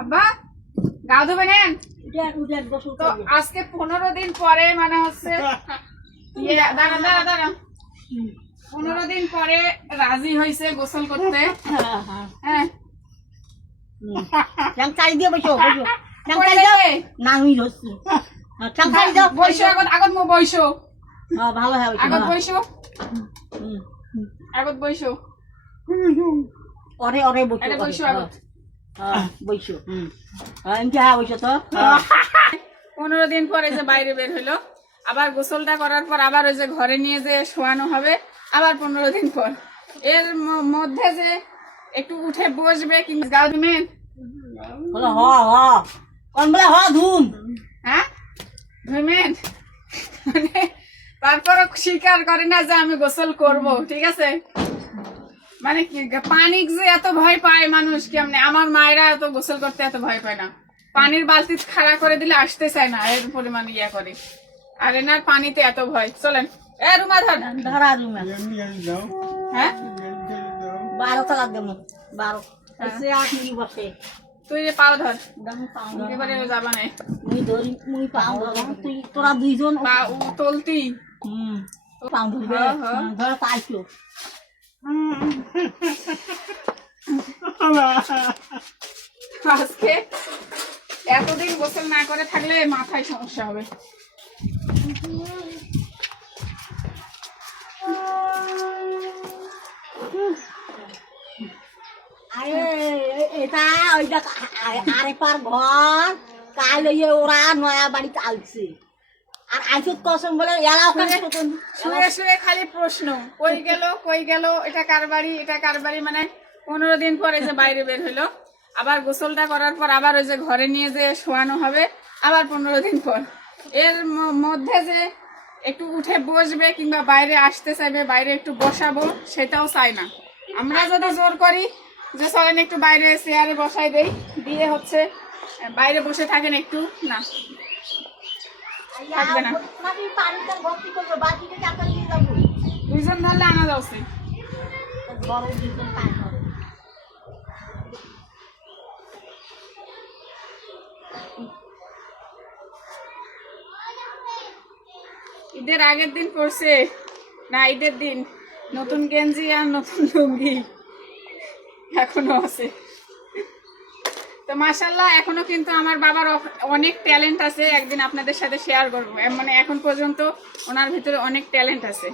আব্বা গাও ধুবেন তো আজকে 15 দিন পরে মানে হচ্ছে দাঁড়া দাঁড়া দাঁড়া 15 দিন পরে রাজি হয়েছে গোসল করতে। হ্যাঁ চাই দিয়ে বসো বসো চাই দাও না হই রসি চাই দাও বসো আগত মো বসো ভালো হবে আগত বসো আগত বসো ওরে ওরে বসো আরে বসো আগত বসো এমনি হ্যাঁ বসো তো 15 দিন পরে যে বাইরে বের হলো আবার গোসলটা করার পর আবার ওই যে ঘরে নিয়ে যে শোয়ানো হবে আবার 15 দিন পর এর মধ্যে যে একটু উঠে বসবে কিংবা গাও দিবেন বলো হ হ কোন বলে হ ধুম হ্যাঁ ধুইমেন মানে তারপর স্বীকার করে না যে আমি গোসল করব ঠিক আছে মানে কি পানি যে এত ভয় পায় মানুষ কেমনে আমার মায়েরা এত গোসল করতে এত ভয় পায় না পানির বালতি খাড়া করে দিলে আসতে চায় না এর পরিমাণ ইয়া করে আর এনার পানিতে এত ভয় চলেন এ রুমা ধর ধরা রুমে হ্যাঁ 12 টাকা দেব 12 সে আর কি বসে তুই পাও ধর দাম পাও এবারে যাবা না মুই ধরি মুই পাও তুই তোরা দুইজন পা তলতি পাও ধরবে ধর পাইছো আজকে এতদিন গোসল না করে থাকলে মাথায় সমস্যা হবে আরে এটা ওইটা আরে পার ঘর কাল ওরা নয়া বাড়িতে আসছে আর আইসুত কসম বলে এলাও শুয়ে শুয়ে খালি প্রশ্ন কই গেল এটা কার বাড়ি মানে 15 দিন পরে যে বাইরে বের হলো আবার গোসলটা করার পর আবার ওই যে ঘরে নিয়ে যে শোয়ানো হবে আবার 15 দিন পর এর মধ্যে যে একটু উঠে বসবে কিংবা বাইরে আসতে চাইবে বাইরে একটু বসাবো সেটাও চাই না আমরা যদি জোর করি যে চলেন একটু বাইরে চেয়ারে বসাই দেই দিয়ে হচ্ছে বাইরে বসে থাকেন একটু না থাকবে না দুইজন ধরলে আনা যাচ্ছে ঈদের আগের দিন পড়ছে না ঈদের দিন নতুন গেঞ্জি আর নতুন লুঙ্গি এখনো আছে তো মাশাআল্লাহ এখনো কিন্তু আমার বাবার অনেক ট্যালেন্ট আছে একদিন আপনাদের সাথে শেয়ার করবো মানে এখন পর্যন্ত ওনার ভিতরে অনেক ট্যালেন্ট আছে